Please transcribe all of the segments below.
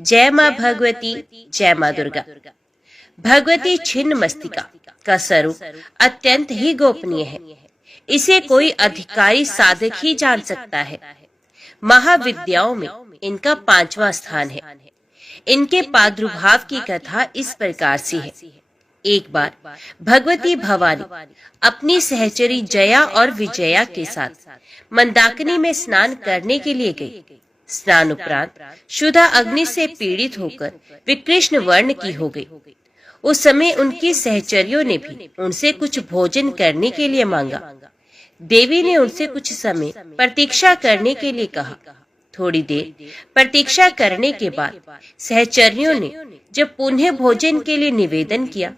जय माँ भगवती, जय माँ दुर्गा। भगवती छिन्न मस्तिका का स्वरूप अत्यंत ही गोपनीय है। इसे कोई अधिकारी साधक ही जान सकता है। महाविद्याओं में इनका 5वां स्थान है। इनके प्रादुर्भाव की कथा इस प्रकार से है। एक बार भगवती भवानी अपनी सहचरी जया और विजया के साथ मंदाकिनी में स्नान करने के लिए गई। स्नान उपरांत क्षुधा अग्नि से पीड़ित होकर वे कृष्ण वर्ण की हो गई। उस समय उनकी सहचरियों ने भी उनसे कुछ भोजन करने के लिए मांगा। देवी ने उनसे कुछ समय प्रतीक्षा करने के लिए कहा। थोड़ी देर प्रतीक्षा करने के बाद सहचरियों ने जब पुनः भोजन के लिए निवेदन किया,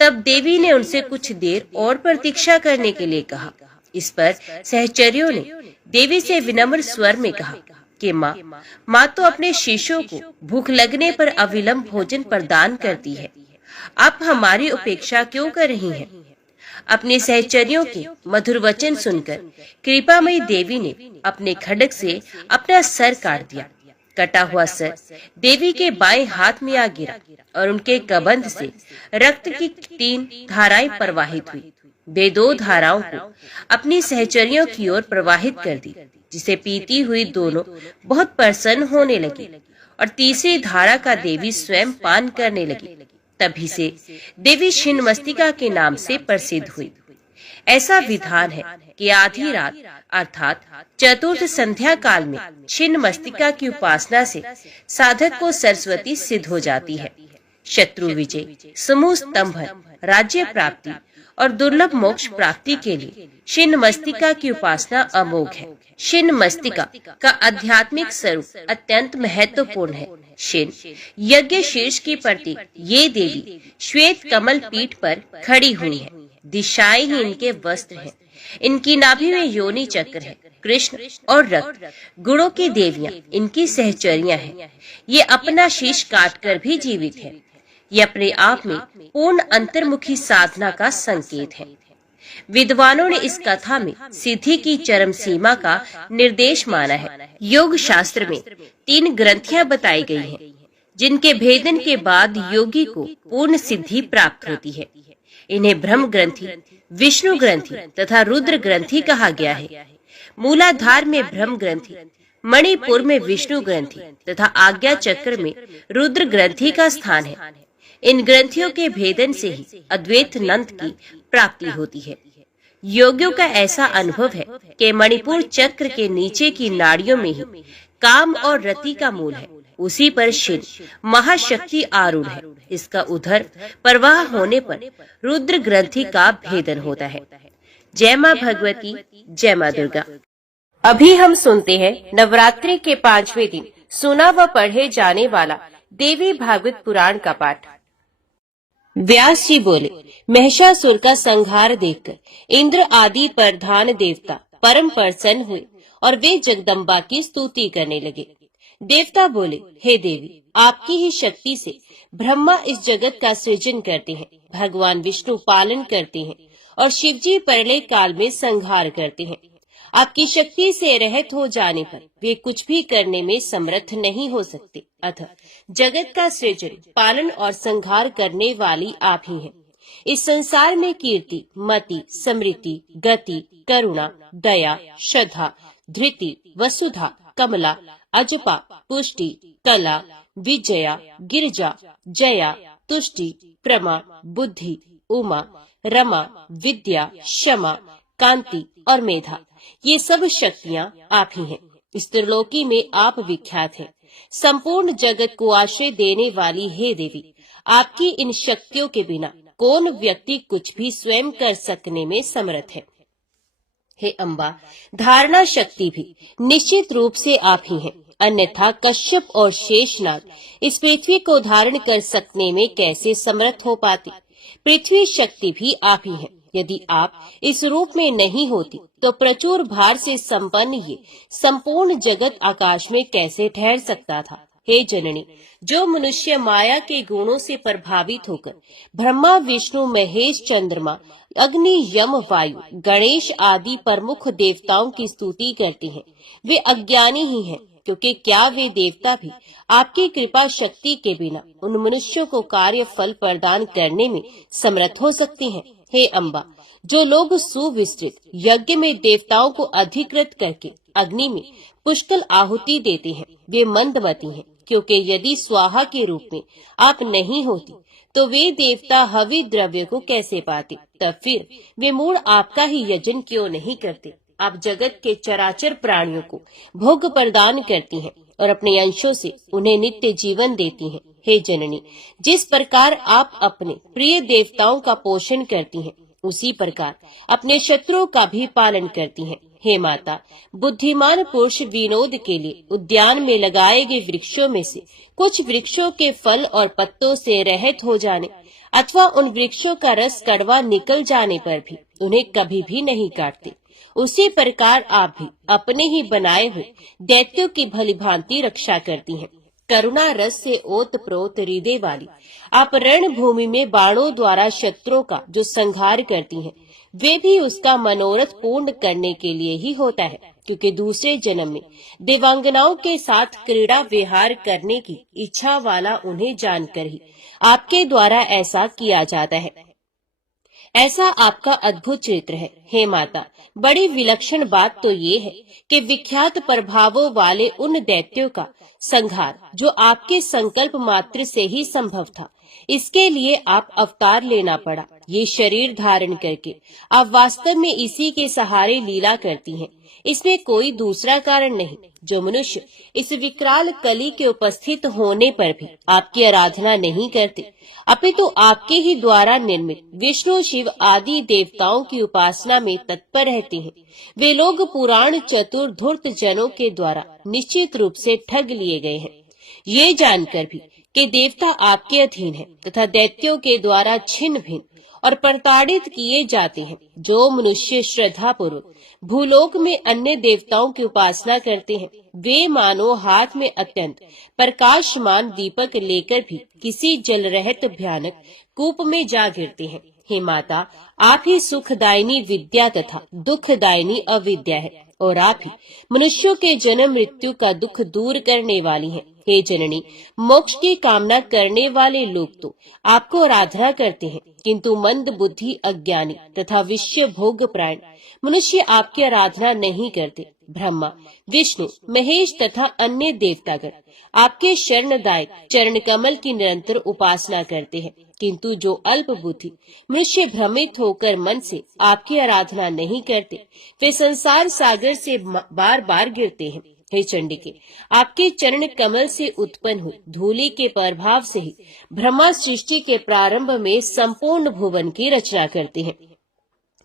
तब देवी ने उनसे कुछ देर और प्रतीक्षा करने के लिए कहा। इस पर सहचरियों ने देवी से विनम्र स्वर में कहा कि माँ तो अपने शिष्यों को भूख लगने पर अविलंब भोजन प्रदान करती है। आप हमारी उपेक्षा क्यों कर रही हैं? अपने सहचरियों के मधुर वचन सुनकर कृपामयी देवी ने अपने खड्ग से अपना सर काट दिया। कटा हुआ सर देवी के बाएं हाथ में आ गिरा और उनके कबंध से रक्त की 3 धाराएं प्रवाहित हुई। वे 2 धाराओं को अपनी सहचरियों की ओर प्रवाहित कर दी, जिसे पीती हुई दोनों बहुत प्रसन्न होने लगी और तीसरी धारा का देवी स्वयं पान करने लगी। तभी से देवी छिन्न मस्तिका के नाम से प्रसिद्ध हुई। ऐसा विधान है कि आधी रात अर्थात चतुर्थ संध्या काल में छिन्न मस्तिका की उपासना से साधक को सरस्वती सिद्ध हो जाती है। शत्रु विजय, समूह स्तंभन, राज्य प्राप्ति और दुर्लभ मोक्ष प्राप्ति के लिए छिन्न मस्तिका की उपासना अमोघ है। छिन्न मस्तिका का आध्यात्मिक स्वरूप अत्यंत महत्वपूर्ण है। छिन्न यज्ञ शीर्ष की प्रतीक ये देवी श्वेत कमल पीठ पर खड़ी हुई है। दिशाएं ही इनके वस्त्र हैं। इनकी नाभि में योनि चक्र है। कृष्ण और रक्त गुणों की देवियां इनकी सहचरियां हैं। ये अपना शीश काटकर भी जीवित है। ये अपने आप में पूर्ण अंतर्मुखी साधना का संकेत है। विद्वानों ने इस कथा में सिद्धि की चरम सीमा का निर्देश माना है। योग शास्त्र में 3 ग्रंथियां बताई गई हैं, जिनके भेदन के बाद योगी को पूर्ण सिद्धि प्राप्त होती है। इन्हें ब्रह्म ग्रंथि, विष्णु ग्रंथि तथा रुद्र ग्रंथि कहा गया है। मूलाधार में ब्रह्म ग्रंथि, मणिपुर में विष्णु ग्रंथि तथा आज्ञा चक्र में रुद्र ग्रंथि का स्थान है। इन ग्रंथियों के भेदन से ही अद्वैत नंद की प्राप्ति होती है। योगियों का ऐसा अनुभव है कि मणिपुर चक्र के नीचे की नाड़ियों में ही काम और रति का मूल है। उसी पर शिव महाशक्ति आरूढ़ है। इसका उधर प्रवाह होने पर रुद्र ग्रंथि का भेदन होता है। जय माँ भगवती, जय माँ दुर्गा। अभी हम सुनते हैं नवरात्रि के 5वें दिन सुना व पढ़े जाने वाला देवी भागवत पुराण का पाठ। व्यास जी बोले, महिषासुर का संहार देखकर इंद्र आदि प्रधान देवता परम प्रसन्न हुए और वे जगदम्बा की स्तुति करने लगे। देवता बोले, हे देवी, आपकी ही शक्ति से ब्रह्मा इस जगत का सृजन करते हैं, भगवान विष्णु पालन करते हैं और शिवजी प्रलय काल में संहार करते हैं। आपकी शक्ति से रहित हो जाने पर वे कुछ भी करने में समर्थ नहीं हो सकते। अतः जगत का सृजन, पालन और संहार करने वाली आप ही हैं। इस संसार में कीर्ति, मति, समृद्धि, गति, करुणा, दया, श्रद्धा, धृति, वसुधा, कमला, अजपा, पुष्टि, कला, विजया, गिरजा, जया, तुष्टि, प्रमा, बुद्धि, उमा, रमा, विद्या, क्षमा, कांति और मेधा, ये सब शक्तियाँ आप ही हैं। इस त्रिलोकी में आप विख्यात हैं। संपूर्ण जगत को आश्रय देने वाली हे देवी, आपकी इन शक्तियों के बिना कौन व्यक्ति कुछ भी स्वयं कर सकने में समर्थ है। हे अम्बा, धारणा शक्ति भी निश्चित रूप से आप ही हैं। अन्यथा कश्यप और शेषनाग इस पृथ्वी को धारण कर सकने में कैसे समर्थ हो पाते। पृथ्वी शक्ति भी आप ही हैं। यदि आप इस रूप में नहीं होती तो प्रचुर भार से संपन्न ये संपूर्ण जगत आकाश में कैसे ठहर सकता था। हे जननी, जो मनुष्य माया के गुणों से प्रभावित होकर ब्रह्मा, विष्णु, महेश, चंद्रमा, अग्नि, यम, वायु, गणेश आदि प्रमुख देवताओं की स्तुति करते हैं, वे अज्ञानी ही हैं, क्योंकि क्या वे देवता भी आपकी कृपा शक्ति के बिना उन मनुष्यों को कार्य फल प्रदान करने में समर्थ हो सकते हैं? हे अम्बा, जो लोग सुविस्तृत यज्ञ में देवताओं को अधिकृत करके अग्नि में पुष्कल आहुति देते हैं, वे मंदमती हैं, क्योंकि यदि स्वाहा के रूप में आप नहीं होती तो वे देवता हवि द्रव्य को कैसे पाते? तब फिर वे मूल आपका ही यजन क्यों नहीं करते? आप जगत के चराचर प्राणियों को भोग प्रदान करती हैं और अपने अंशों से उन्हें नित्य जीवन देती हैं। हे जननी, जिस प्रकार आप अपने प्रिय देवताओं का पोषण करती हैं, उसी प्रकार अपने शत्रुओं का भी पालन करती हैं। हे माता, बुद्धिमान पुरुष विनोद के लिए उद्यान में लगाए गए वृक्षों में से कुछ वृक्षों के फल और पत्तों से रहित हो जाने अथवा उन वृक्षों का रस कड़वा निकल जाने पर भी उन्हें कभी भी नहीं काटते। उसी प्रकार आप भी अपने ही बनाए हुए दैत्यों की भलीभांति रक्षा करती हैं। करुणा रस से ओत प्रोत हृदय वाली आप रणभूमि में बाणों द्वारा शत्रुओं का जो संहार करती हैं, वे भी उसका मनोरथ पूर्ण करने के लिए ही होता है, क्योंकि दूसरे जन्म में देवांगनाओं के साथ क्रीड़ा विहार करने की इच्छा वाला उन्हें जानकर ही आपके द्वारा ऐसा किया जाता है। ऐसा आपका अद्भुत चरित्र है। हे माता, बड़ी विलक्षण बात तो ये है कि विख्यात प्रभावों वाले उन दैत्यों का संहार जो आपके संकल्प मात्र से ही संभव था, इसके लिए आप अवतार लेना पड़ा। ये शरीर धारण करके आप वास्तव में इसी के सहारे लीला करती हैं। इसमें कोई दूसरा कारण नहीं। जो मनुष्य इस विकराल कली के उपस्थित होने पर भी आपकी आराधना नहीं करते, अपितु आपके ही द्वारा निर्मित विष्णु शिव आदि देवताओं की उपासना में तत्पर रहते हैं, वे लोग पुराण चतुर धूर्त जनों के द्वारा निश्चित रूप से ठग लिए गए हैं। ये जानकर भी कि देवता आपके अधीन है तथा दैत्यों के द्वारा छिन्न भिन्न और प्रताड़ित किए जाते हैं। जो मनुष्य श्रद्धा पूर्वक भूलोक में अन्य देवताओं की उपासना करते हैं, वे मानो हाथ में अत्यंत प्रकाशमान दीपक लेकर भी किसी जल रहित भयानक कूप में जा गिरते हैं। हे माता, आप ही सुखदायिनी विद्या तथा दुखदायिनी अविद्या है और आप ही मनुष्यों के जन्म मृत्यु का दुख दूर करने वाली हैं। हे जननी, मोक्ष की कामना करने वाले लोग तो आपको आराधना करते हैं, किंतु मंद बुद्धि अज्ञानी तथा विषय भोग प्राण मनुष्य आपकी आराधना नहीं करते। ब्रह्मा, विष्णु, महेश तथा अन्य देवतागण आपके शरणदायक चरण कमल की निरंतर उपासना करते हैं, किंतु जो अल्प बुद्धि मनुष्य भ्रमित होकर मन से आपकी आराधना नहीं करते, वे संसार सागर से बार बार गिरते हैं। हे चंडिके, आपके चरण कमल से उत्पन्न हुई धूलि के प्रभाव से ही ब्रह्मा सृष्टि के प्रारंभ में संपूर्ण भुवन की रचना करते हैं,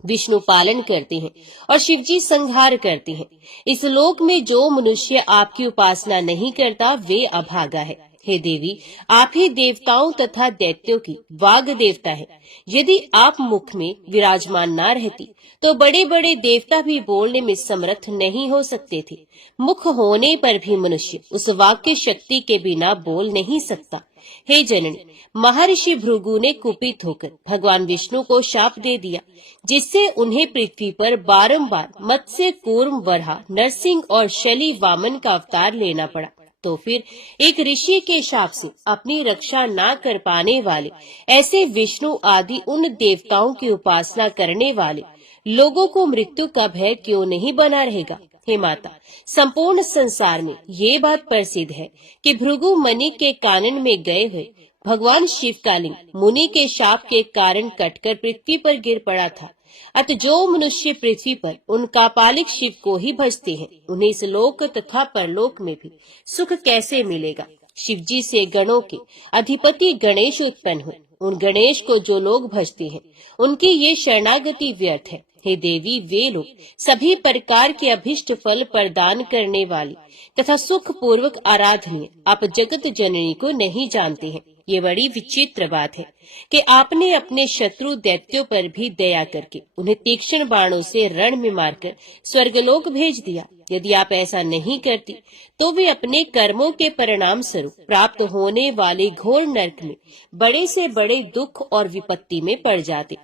विष्णु पालन करते हैं और शिवजी संहार करते हैं। इस लोक में जो मनुष्य आपकी उपासना नहीं करता, वे अभागा है। हे देवी, आप ही देवताओं तथा दैत्यों की वाग देवता है। यदि आप मुख में विराजमान न रहती तो बड़े बड़े देवता भी बोलने में समर्थ नहीं हो सकते थे। मुख होने पर भी मनुष्य उस वाक्य शक्ति के बिना बोल नहीं सकता। हे जननी, महर्षि भृगु ने कुपित होकर भगवान विष्णु को शाप दे दिया, जिससे उन्हें पृथ्वी पर बारंबार मत्स्य, कूर्म, वराह, नरसिंह और शली वामन का अवतार लेना पड़ा। तो फिर एक ऋषि के शाप से अपनी रक्षा न कर पाने वाले ऐसे विष्णु आदि उन देवताओं की उपासना करने वाले लोगों को मृत्यु का भय क्यों नहीं बना रहेगा? हे माता, संपूर्ण संसार में ये बात प्रसिद्ध है कि भृगु मुनि के कानन में गए हुए भगवान शिव का लिंग मुनि के शाप के कारण कटकर पृथ्वी पर गिर पड़ा था। अतः जो मनुष्य पृथ्वी पर उन कापालिक शिव को ही भजते हैं, उन्हें इस लोक तथा परलोक में भी सुख कैसे मिलेगा? शिवजी से गणों के अधिपति गणेश उत्पन्न हुए। उन गणेश को जो लोग भजते हैं, उनकी ये शरणागति व्यर्थ है। हे देवी, वे लोग सभी प्रकार के अभिष्ट फल प्रदान करने वाली तथा सुख पूर्वक आराधनीय आप जगत जननी को नहीं जानते हैं। ये बड़ी विचित्र बात है कि आपने अपने शत्रु दैत्यों पर भी दया करके उन्हें तीक्ष्ण बाणों से रण में मारकर स्वर्गलोक भेज दिया। यदि आप ऐसा नहीं करती तो वे अपने कर्मों के परिणाम स्वरूप प्राप्त होने वाले घोर नरक में बड़े से बड़े दुख और विपत्ति में पड़ जाते।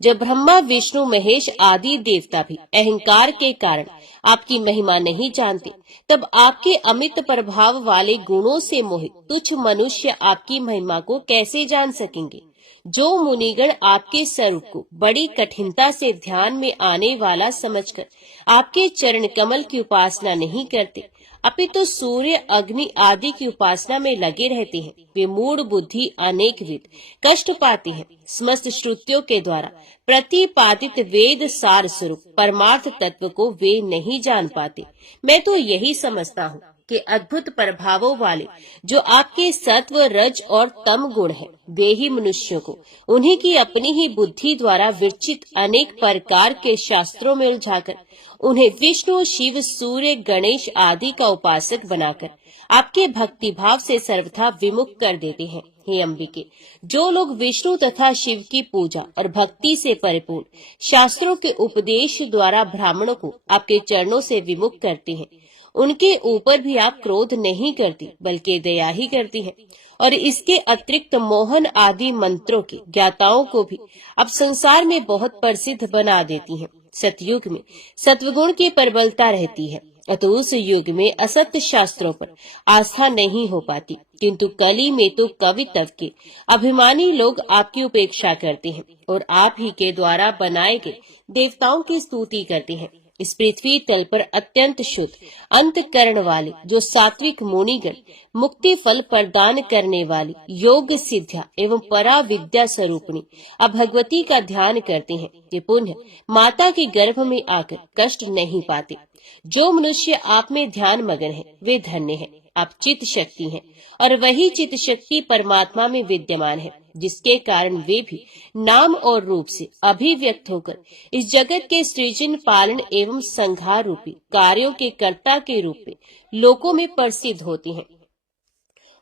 जब ब्रह्मा विष्णु महेश आदि देवता भी अहंकार के कारण आपकी महिमा नहीं जानते, तब आपके अमित प्रभाव वाले गुणों से मोहित तुच्छ मनुष्य आपकी महिमा को कैसे जान सकेंगे। जो मुनिगण आपके स्वरूप को बड़ी कठिनता से ध्यान में आने वाला समझकर आपके चरण कमल की उपासना नहीं करते, अपितु सूर्य अग्नि आदि की उपासना में लगे रहते हैं, वे मूढ़ बुद्धि अनेक विध कष्ट पाते हैं। समस्त श्रुतियों के द्वारा प्रतिपादित वेद सार स्वरूप परमार्थ तत्व को वे नहीं जान पाते। मैं तो यही समझता हूँ कि अद्भुत प्रभावों वाले जो आपके सत्व रज और तम गुण हैं, वे ही मनुष्यों को उन्हीं की अपनी ही बुद्धि द्वारा विरचित अनेक प्रकार के शास्त्रों में उलझाकर उन्हें विष्णु शिव सूर्य गणेश आदि का उपासक बनाकर आपके भक्ति भाव से सर्वथा विमुख कर देते हैं। हे अंबिके, जो लोग विष्णु तथा शिव की पूजा और भक्ति से परिपूर्ण शास्त्रों के उपदेश द्वारा ब्राह्मणों को आपके चरणों से विमुख करते हैं, उनके ऊपर भी आप क्रोध नहीं करती बल्कि दया ही करती हैं, और इसके अतिरिक्त मोहन आदि मंत्रों के ज्ञाताओं को भी आप संसार में बहुत प्रसिद्ध बना देती हैं। सतयुग में सत्वगुण की प्रबलता रहती है, अतः उस युग में असत्य शास्त्रों पर आस्था नहीं हो पाती, किंतु कली में तो कवित्व के अभिमानी लोग आपकी उपेक्षा करते हैं और आप ही के द्वारा बनाए गए देवताओं की स्तुति करते हैं। इस पृथ्वी तल पर अत्यंत शुद्ध अंतकरण वाले जो सात्विक मुनिगण मुक्ति फल प्रदान करने वाली योग सिद्ध्या एवं परा विद्या स्वरूपिणी अब भगवती का ध्यान करते हैं, ये पुण्य माता के गर्भ में आकर कष्ट नहीं पाते। जो मनुष्य आप में ध्यान मगन है वे धन्य हैं। आप चित्त शक्ति हैं और वही चित्त शक्ति परमात्मा में विद्यमान है, जिसके कारण वे भी नाम और रूप से अभिव्यक्त होकर इस जगत के सृजन पालन एवं संहार रूपी कार्यों के कर्ता के रूप में लोकों में प्रसिद्ध होती हैं।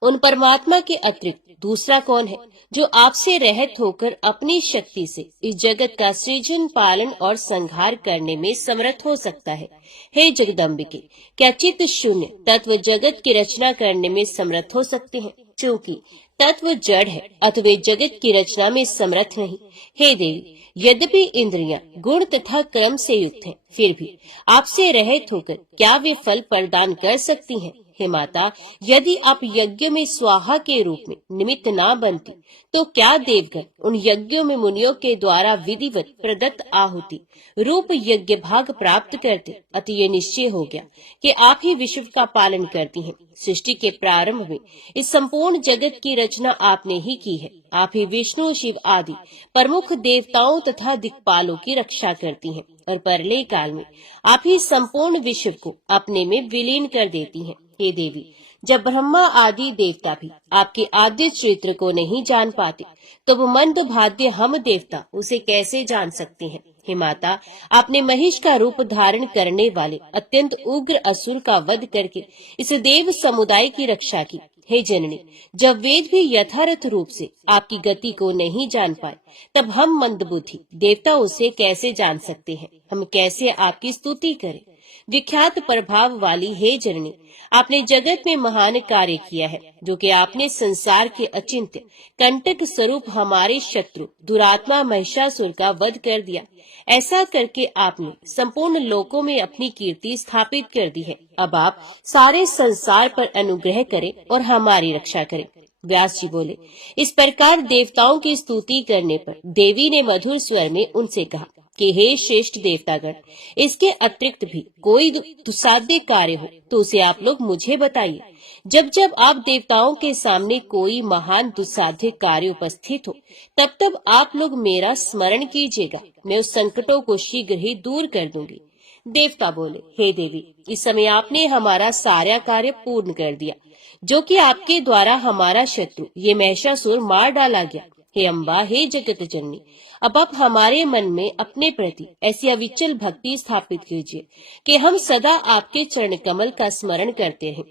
उन परमात्मा के अतिरिक्त दूसरा कौन है जो आपसे रहित होकर अपनी शक्ति से इस जगत का सृजन पालन और संहार करने में समर्थ हो सकता है। हे जगदम्बिके, क्या चित्त शून्य तत्व जगत की रचना करने में समर्थ हो सकते हैं? क्योंकि तत्व जड़ है अतः वे जगत की रचना में समर्थ नहीं। हे देवी, यद्यपि इंद्रियां गुण तथा क्रम से युक्त हैं, फिर भी आपसे रहित होकर क्या वे फल प्रदान कर सकती हैं? हे माता, यदि आप यज्ञ में स्वाहा के रूप में निमित्त ना बनती, तो क्या देवगण उन यज्ञों में मुनियों के द्वारा विधिवत प्रदत्त आहुति रूप यज्ञ भाग प्राप्त करते। अतः ये निश्चय हो गया कि आप ही विश्व का पालन करती हैं। सृष्टि के प्रारंभ में इस संपूर्ण जगत की रचना आपने ही की है। आप ही विष्णु शिव आदि प्रमुख देवताओं तथा दिक्पालों की रक्षा करती हैं और परलय काल में आप ही संपूर्ण विश्व को अपने में विलीन कर देती हैं। हे देवी, जब ब्रह्मा आदि देवता भी आपके आद्य चरित्र को नहीं जान पाते, तो वो मंद भाग्य हम देवता उसे कैसे जान सकते हैं? हे माता, आपने महिष का रूप धारण करने वाले अत्यंत उग्र असुर का वध करके इस देव समुदाय की रक्षा की। हे जननी, जब वेद भी यथार्थ रूप से आपकी गति को नहीं जान पाए, तब हम मंदबुद्धि देवता उसे कैसे जान सकते हैं? हम कैसे आपकी स्तुति करें? विख्यात प्रभाव वाली हे जननी, आपने जगत में महान कार्य किया है, जो कि आपने संसार के अचिंत्य कंटक स्वरूप हमारे शत्रु दुरात्मा महिषासुर का वध कर दिया। ऐसा करके आपने संपूर्ण लोकों में अपनी कीर्ति स्थापित कर दी है। अब आप सारे संसार पर अनुग्रह करें और हमारी रक्षा करें। व्यास जी बोले, इस प्रकार देवताओं की स्तुति करने पर देवी ने मधुर स्वर में उनसे कहा कि हे श्रेष्ठ देवतागण, इसके अतिरिक्त भी कोई दुस्साध्य कार्य हो तो उसे आप लोग मुझे बताइए। जब जब आप देवताओं के सामने कोई महान दुस्साध्य कार्य उपस्थित हो, तब तब आप लोग मेरा स्मरण कीजिएगा, मैं उस संकटों को शीघ्र ही दूर कर दूंगी। देवता बोले, हे देवी, इस समय आपने हमारा सारा कार्य पूर्ण कर दिया, जो कि आपके द्वारा हमारा शत्रु ये महिषासुर मार डाला गया। हे अम्बा, हे जगत जननी, अब आप हमारे मन में अपने प्रति ऐसी अविचल भक्ति स्थापित कीजिए कि हम सदा आपके चरण कमल का स्मरण करते रहें।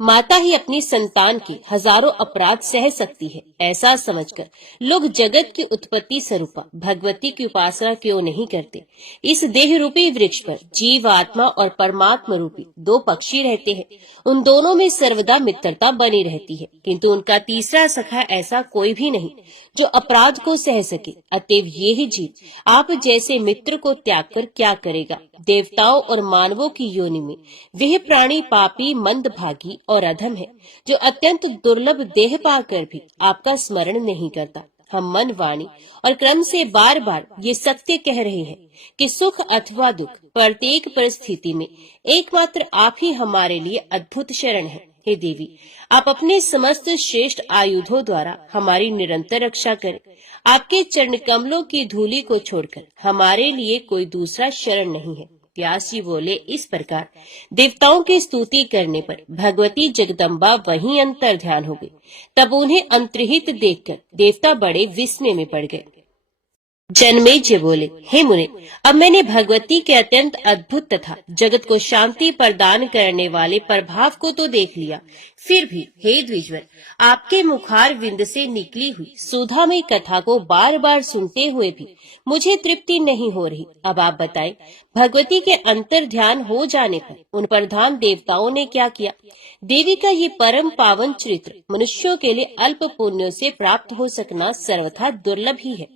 माता ही अपनी संतान के हजारों अपराध सह सकती है, ऐसा समझकर लोग जगत की उत्पत्ति स्वरूपा भगवती की उपासना क्यों नहीं करते। इस देह रूपी वृक्ष पर जीव आत्मा और परमात्मा रूपी दो पक्षी रहते हैं। उन दोनों में सर्वदा मित्रता बनी रहती है, किंतु उनका तीसरा सखा ऐसा कोई भी नहीं जो अपराध को सह सके। अतएव ये ही जीव आप जैसे मित्र को त्याग कर क्या करेगा। देवताओं और मानवों की योनि में वह प्राणी पापी, मंदभागी और अधम है जो अत्यंत दुर्लभ देह पाकर भी आपका स्मरण नहीं करता। हम मन, वाणी और क्रम से बार बार ये सत्य कह रहे हैं कि सुख अथवा दुख प्रत्येक परिस्थिति में एकमात्र आप ही हमारे लिए अद्भुत शरण है। हे देवी, आप अपने समस्त श्रेष्ठ आयुधों द्वारा हमारी निरंतर रक्षा करें। आपके चरण कमलों की धूलि को छोड़कर हमारे लिए कोई दूसरा शरण नहीं है। व्यास जी बोले, इस प्रकार देवताओं की स्तुति करने पर भगवती जगदम्बा वहीं अंतर ध्यान हो गई। तब उन्हें अंतर्हित देखकर देवता बड़े विस्मय में पड़ गए। जन्मेजय बोले, हे मुने, अब मैंने भगवती के अत्यंत अद्भुत तथा जगत को शांति प्रदान करने वाले प्रभाव को तो देख लिया, फिर भी हे द्विजवर, आपके मुखार विंद से निकली हुई सुधामयी कथा को बार बार सुनते हुए भी मुझे तृप्ति नहीं हो रही। अब आप बताएं, भगवती के अंतर ध्यान हो जाने पर उन प्रधान देवताओं ने क्या किया। देवी का ये परम पावन चरित्र मनुष्यों के लिए अल्प पुण्यों से प्राप्त हो सकना सर्वथा दुर्लभ ही है।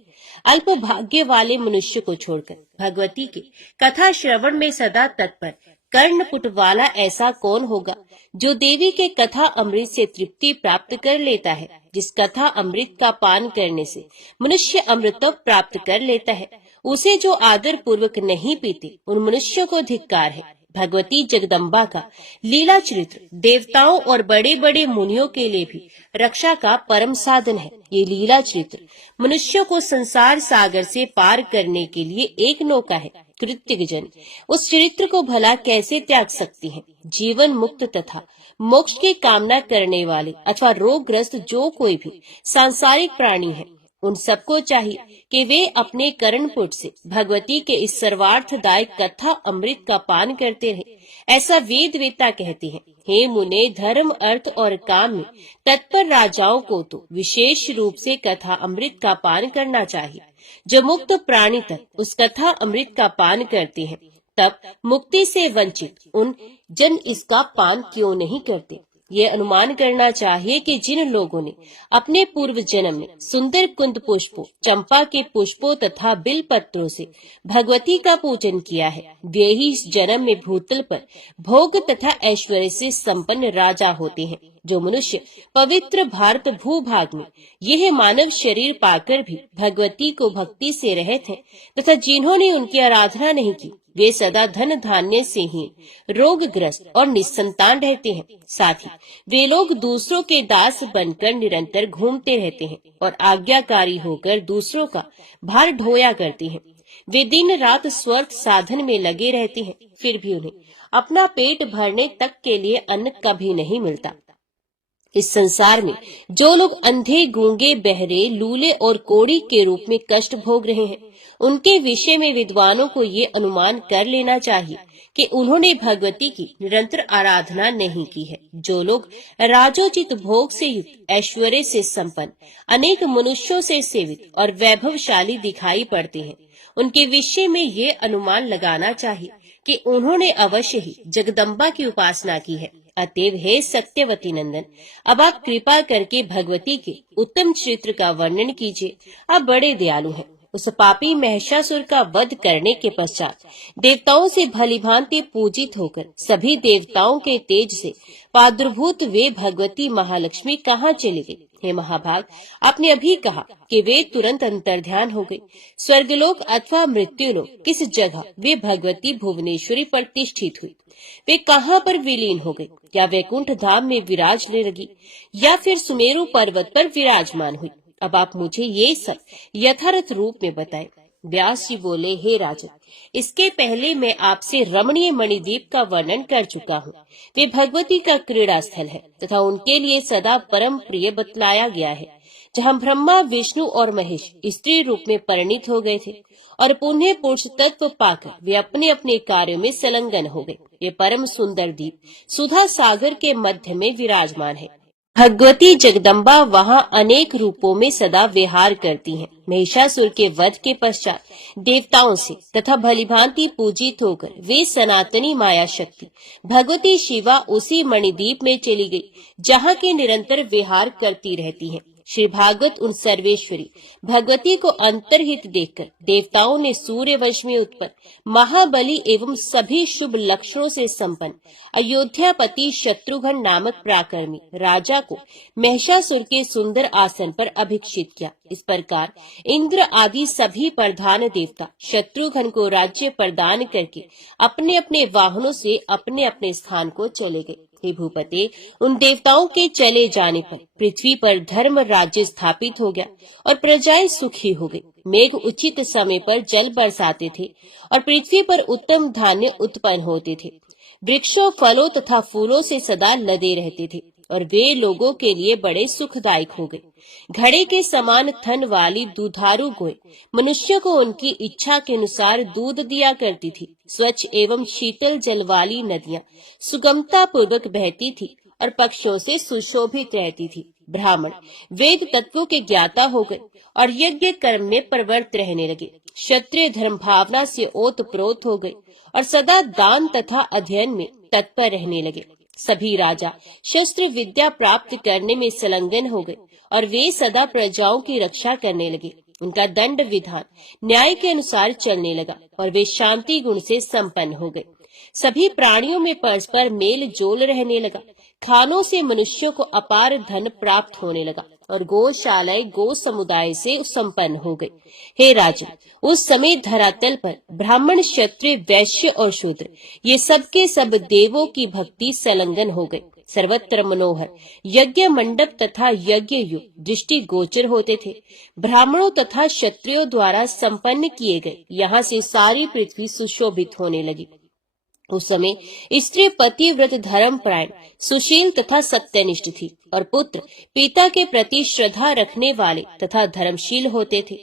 अल्प भाग्य वाले मनुष्य को छोड़कर भगवती के कथा श्रवण में सदा तत्पर कर्णपुट वाला ऐसा कौन होगा जो देवी के कथा अमृत से तृप्ति प्राप्त कर लेता है। जिस कथा अमृत का पान करने से मनुष्य अमृतत्व प्राप्त कर लेता है, उसे जो आदर पूर्वक नहीं पीते, उन मनुष्यों को धिक्कार है। भगवती जगदम्बा का लीला चरित्र देवताओं और बड़े बड़े मुनियों के लिए भी रक्षा का परम साधन है। ये लीला चरित्र मनुष्यों को संसार सागर से पार करने के लिए एक नौका है। कृत्यज्ञ जन उस चरित्र को भला कैसे त्याग सकती हैं। जीवन मुक्त तथा मोक्ष की कामना करने वाले अथवा रोगग्रस्त जो कोई भी सांसारिक प्राणी है, उन सबको चाहिए कि वे अपने कर्णपुट से भगवती के इस सर्वार्थदायक कथा अमृत का पान करते रहे। ऐसा वेद वेता कहते हैं। हे मुने, धर्म, अर्थ और काम में तत्पर राजाओं को तो विशेष रूप से कथा अमृत का पान करना चाहिए। जो मुक्त प्राणी तक उस कथा अमृत का पान करते हैं, तब मुक्ति से वंचित उन जन इसका पान क्यों नहीं करते। ये अनुमान करना चाहिए कि जिन लोगों ने अपने पूर्व जन्म में सुंदर कुंद पुष्पों, चंपा के पुष्पों तथा बिल पत्रों से भगवती का पूजन किया है, वे ही इस जन्म में भूतल पर भोग तथा ऐश्वर्य से संपन्न राजा होते हैं। जो मनुष्य पवित्र भारत भूभाग में यह मानव शरीर पाकर भी भगवती को भक्ति से रहते हैं तथा जिन्होंने उनकी आराधना नहीं की, वे सदा धन धान्य से ही रोगग्रस्त और निस्संतान रहते हैं। साथ ही वे लोग दूसरों के दास बनकर निरंतर घूमते रहते हैं और आज्ञाकारी होकर दूसरों का भार ढोया करते हैं। वे दिन रात स्वार्थ साधन में लगे रहते हैं, फिर भी उन्हें अपना पेट भरने तक के लिए अन्न कभी नहीं मिलता। इस संसार में जो लोग अंधे, गूंगे, बहरे, लूले और कोढ़ी के रूप में कष्ट भोग रहे हैं, उनके विषय में विद्वानों को ये अनुमान कर लेना चाहिए कि उन्होंने भगवती की निरंतर आराधना नहीं की है। जो लोग राजोचित भोग से युक्त, ऐश्वर्य से संपन्न, अनेक मनुष्यों से सेवित और वैभवशाली दिखाई पड़ते हैं, उनके विषय में ये अनुमान लगाना चाहिए कि उन्होंने अवश्य ही जगदम्बा की उपासना की है। अतएव हे सत्यवती नंदन, अब आप कृपा करके भगवती के उत्तम चरित्र का वर्णन कीजिए। आप बड़े दयालु हैं। उस पापी महिषासुर का वध करने के पश्चात देवताओं से भलीभांति पूजित होकर सभी देवताओं के तेज से प्रादुर्भूत वे भगवती महालक्ष्मी कहाँ चली गई। हे महाभाग, आपने अभी कहा कि वे तुरंत अंतर्ध्यान हो गई। स्वर्गलोक अथवा मृत्युलोक किस जगह वे भगवती भुवनेश्वरी प्रतिष्ठित हुई, वे कहाँ पर विलीन हो गई। क्या वैकुंठ धाम में विराजने लगी या फिर सुमेरु पर्वत पर विराजमान हुई। अब आप मुझे ये सब यथार्थ रूप में बताएं। व्यास जी बोले, हे राजन, इसके पहले मैं आपसे रमणीय मणिद्वीप का वर्णन कर चुका हूँ। वे भगवती का क्रीड़ा स्थल है तथा उनके लिए सदा परम प्रिय बतलाया गया है। जहाँ ब्रह्मा, विष्णु और महेश स्त्री रूप में परिणित हो गए थे और पुनः पुरुष तत्व पाकर वे अपने अपने कार्यों में संलग्न हो गए। ये परम सुंदर दीप सुधा सागर के मध्य में विराजमान है। भगवती जगदम्बा वहाँ अनेक रूपों में सदा विहार करती हैं। महिषासुर के वध के पश्चात देवताओं से तथा भलीभांति पूजित होकर वे सनातनी माया शक्ति भगवती शिवा उसी मणिद्वीप में चली गई, जहाँ के निरंतर विहार करती रहती हैं। श्री भागवत उन सर्वेश्वरी भगवती को अंतर्हित देखकर देवताओं ने सूर्य वंश में उत्पन्न महाबली एवं सभी शुभ लक्षणों से संपन्न अयोध्यापति शत्रुघ्न नामक पराक्रमी राजा को महिषासुर के सुंदर आसन पर अभिषिक्त किया। इस प्रकार इंद्र आदि सभी प्रधान देवता शत्रुघ्न को राज्य प्रदान करके अपने अपने वाहनों से अपने अपने स्थान को चले गए। हे भूपते, उन देवताओं के चले जाने पर पृथ्वी पर धर्म राज्य स्थापित हो गया और प्रजाएं सुखी हो गई। मेघ उचित समय पर जल बरसाते थे और पृथ्वी पर उत्तम धान्य उत्पन्न होते थे। वृक्षों, फलों तथा फूलों से सदा लदे रहते थे और वे लोगों के लिए बड़े सुखदायक हो गए। घड़े के समान थन वाली दुधारू गोए मनुष्य को उनकी इच्छा के अनुसार दूध दिया करती थी। स्वच्छ एवं शीतल जल वाली नदियां सुगमता पूर्वक बहती थी और पक्षियों से सुशोभित रहती थी। ब्राह्मण वेद तत्वों के ज्ञाता हो गए और यज्ञ कर्म में प्रवृत्त रहने लगे। क्षत्रिय धर्म भावना से ओतप्रोत हो गए और सदा दान तथा अध्ययन में तत्पर रहने लगे। सभी राजा शस्त्र विद्या प्राप्त करने में संलग्न हो गए और वे सदा प्रजाओं की रक्षा करने लगे। उनका दंड विधान न्याय के अनुसार चलने लगा और वे शांति गुण से संपन्न हो गए। सभी प्राणियों में परस्पर मेल जोल रहने लगा। खानों से मनुष्यों को अपार धन प्राप्त होने लगा और गौशालाएं गौ समुदाय से संपन्न हो गई। हे राजन, उस समय धरातल पर ब्राह्मण, क्षत्रिय, वैश्य और शूद्र ये सबके सब देवों की भक्ति संलग्न हो गई। सर्वत्र मनोहर यज्ञ मंडप तथा यज्ञ युग दृष्टि गोचर होते थे। ब्राह्मणों तथा क्षत्रियों द्वारा संपन्न किए गए यहाँ से सारी पृथ्वी सुशोभित होने लगी। उस समय स्त्री पतिव्रत धर्मपरायण, सुशील तथा सत्यनिष्ठ थी और पुत्र पिता के प्रति श्रद्धा रखने वाले तथा धर्मशील होते थे।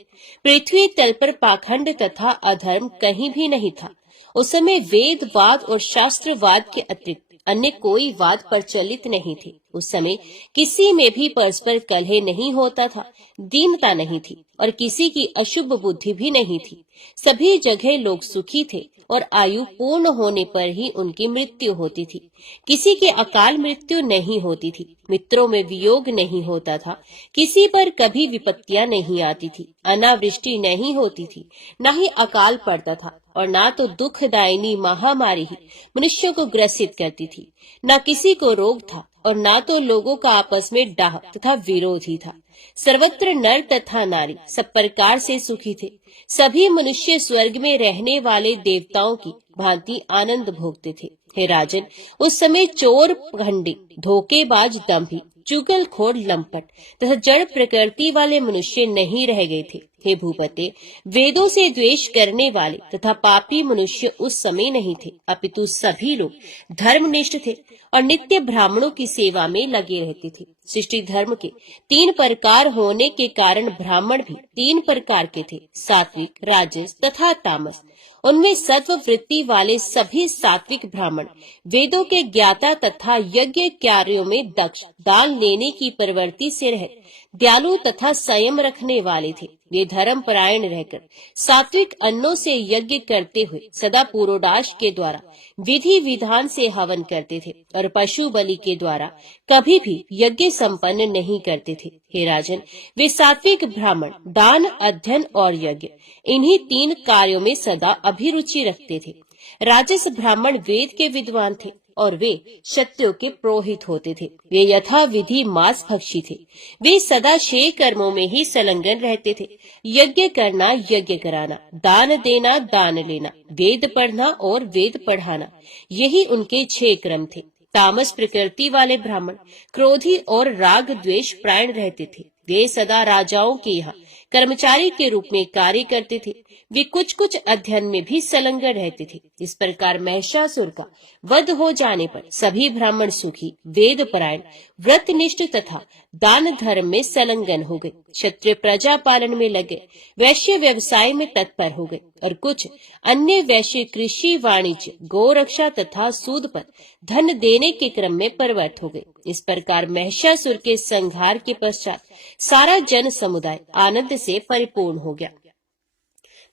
पृथ्वी तल पर पाखंड तथा अधर्म कहीं भी नहीं था। उस समय वेदवाद और शास्त्रवाद के अतिरिक्त अन्य कोई वाद प्रचलित नहीं थे। उस समय किसी में भी परस्पर कलह नहीं होता था, दीनता नहीं थी और किसी की अशुभ बुद्धि भी नहीं थी। सभी जगह लोग सुखी थे और आयु पूर्ण होने पर ही उनकी मृत्यु होती थी। किसी की अकाल मृत्यु नहीं होती थी। मित्रों में वियोग नहीं होता था। किसी पर कभी विपत्तियां नहीं आती थी। अनावृष्टि नहीं होती थी, न ही अकाल पड़ता था और ना तो दुखदायिनी महामारी ही मनुष्यों को ग्रसित करती थी। न किसी को रोग था और ना तो लोगों का आपस में डाह तथा विरोध ही था। सर्वत्र नर तथा नारी सब प्रकार से सुखी थे। सभी मनुष्य स्वर्ग में रहने वाले देवताओं की भांति आनंद भोगते थे। हे राजन, उस समय चोर, घंडी, धोखेबाज, दंभी, चुगलखोर, लंपट तथा जड़ प्रकृति वाले मनुष्य नहीं रह गए थे। हे भूपते, वेदों से द्वेष करने वाले तथा पापी मनुष्य उस समय नहीं थे, अपितु सभी लोग धर्मनिष्ठ थे और नित्य ब्राह्मणों की सेवा में लगे रहते थे। सृष्टि धर्म के 3 प्रकार होने के कारण ब्राह्मण भी 3 प्रकार के थे, सात्विक, राजस तथा तामस। उनमें सत्व वृत्ति वाले सभी सात्विक ब्राह्मण वेदों के ज्ञाता तथा यज्ञ कार्यों में दक्ष, दान लेने की प्रवृत्ति से रह दयालु तथा संयम रखने वाले थे। वे धर्म परायण रहकर सात्विक अन्नों से यज्ञ करते हुए सदा पुरोडाश के द्वारा विधि विधान से हवन करते थे और पशु बलि के द्वारा कभी भी यज्ञ संपन्न नहीं करते थे। हे राजन, वे सात्विक ब्राह्मण दान, अध्ययन और यज्ञ इन्हीं 3 कार्यों में सदा अभिरुचि रखते थे। राजस ब्राह्मण वेद के विद्वान थे और वे क्षत्रियों के पुरोहित होते थे। वे यथा विधि मांस भक्षी थे। वे सदा 6 कर्मों में ही संलग्न रहते थे। यज्ञ करना, यज्ञ कराना, दान देना, दान लेना, वेद पढ़ना और वेद पढ़ाना, यही उनके 6 क्रम थे। तामस प्रकृति वाले ब्राह्मण क्रोधी और राग द्वेष प्राण रहते थे। वे सदा राजाओं के यहाँ कर्मचारी के रूप में कार्य करते थे। वे कुछ कुछ अध्ययन में भी संलग्न रहते थे। इस प्रकार महिषासुर का वध हो जाने पर सभी ब्राह्मण सुखी, वेद परायण, व्रतनिष्ठ तथा दान धर्म में संलग्न हो गए। क्षत्रिय प्रजा पालन में लगे, वैश्य व्यवसाय में तत्पर हो गए और कुछ अन्य वैश्य कृषि, वाणिज्य, गौरक्षा तथा सूद पर धन देने के क्रम में प्रवृत्त हो गए। इस प्रकार महिषासुर के संहार के पश्चात सारा जन समुदाय आनंद से परिपूर्ण हो गया।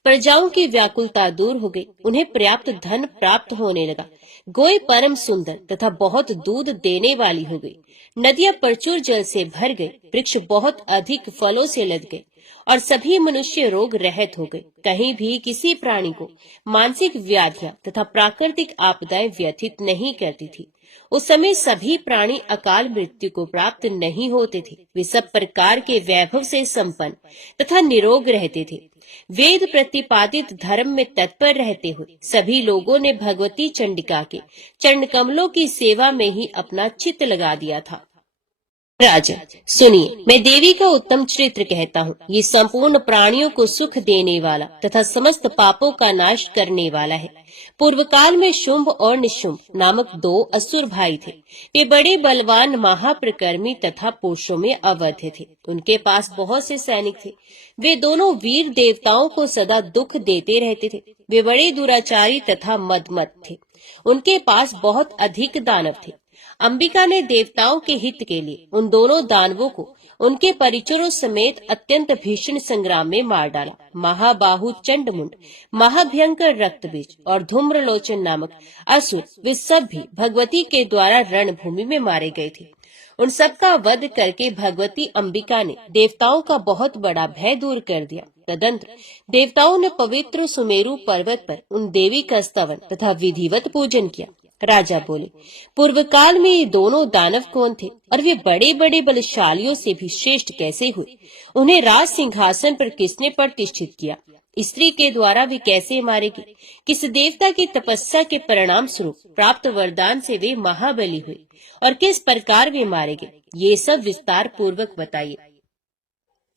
प्रजाओं की व्याकुलता दूर हो गई, उन्हें पर्याप्त धन प्राप्त होने लगा। गोई परम सुंदर तथा बहुत दूध देने वाली हो गई। नदियां प्रचुर जल से भर गई, वृक्ष बहुत अधिक फलों से लद गए और सभी मनुष्य रोग रहित हो गए। कहीं भी किसी प्राणी को मानसिक व्याधियां तथा प्राकृतिक आपदाएं व्यथित नहीं करती थी। उस समय सभी प्राणी अकाल मृत्यु को प्राप्त नहीं होते थे। वे सब प्रकार के वैभव से संपन्न तथा निरोग रहते थे। वेद प्रतिपादित धर्म में तत्पर रहते हुए सभी लोगों ने भगवती चंडिका के चरण कमलों की सेवा में ही अपना चित्त लगा दिया था। राजन, सुनिए, मैं देवी का उत्तम चरित्र कहता हूँ। ये संपूर्ण प्राणियों को सुख देने वाला तथा समस्त पापों का नाश करने वाला है। पूर्व काल में शुंभ और निशुंभ नामक दो असुर भाई थे। वे बड़े बलवान, महाप्रकर्मी तथा पुरुषों में अवध थे। उनके पास बहुत से सैनिक थे। वे दोनों वीर देवताओं को सदा दुख देते रहते थे। वे बड़े दुराचारी तथा मदमत थे। उनके पास बहुत अधिक दानव थे। अंबिका ने देवताओं के हित के लिए उन दोनों दानवों को उनके परिचरों समेत अत्यंत भीषण संग्राम में मार डाला। महाबाहु चंडमुंड, महाभयंकर रक्तबीज और धूम्रलोचन नामक असुर वे सब भी भगवती के द्वारा रणभूमि में मारे गए थे। उन सबका वध करके भगवती अंबिका ने देवताओं का बहुत बड़ा भय दूर कर दिया। तदंतर देवताओं ने पवित्र सुमेरु पर्वत पर उन देवी का स्तवन तथा विधिवत पूजन किया। राजा बोले, पूर्व काल में ये दोनों दानव कौन थे और वे बड़े बड़े बलशालियों से भी श्रेष्ठ कैसे हुए? उन्हें राज सिंहासन पर किसने प्रतिष्ठित किया? स्त्री के द्वारा वे कैसे मारे गए? किस देवता की तपस्या के परिणाम स्वरूप प्राप्त वरदान से वे महाबली हुए और किस प्रकार वे मारे गए? ये सब विस्तार पूर्वक बताइए।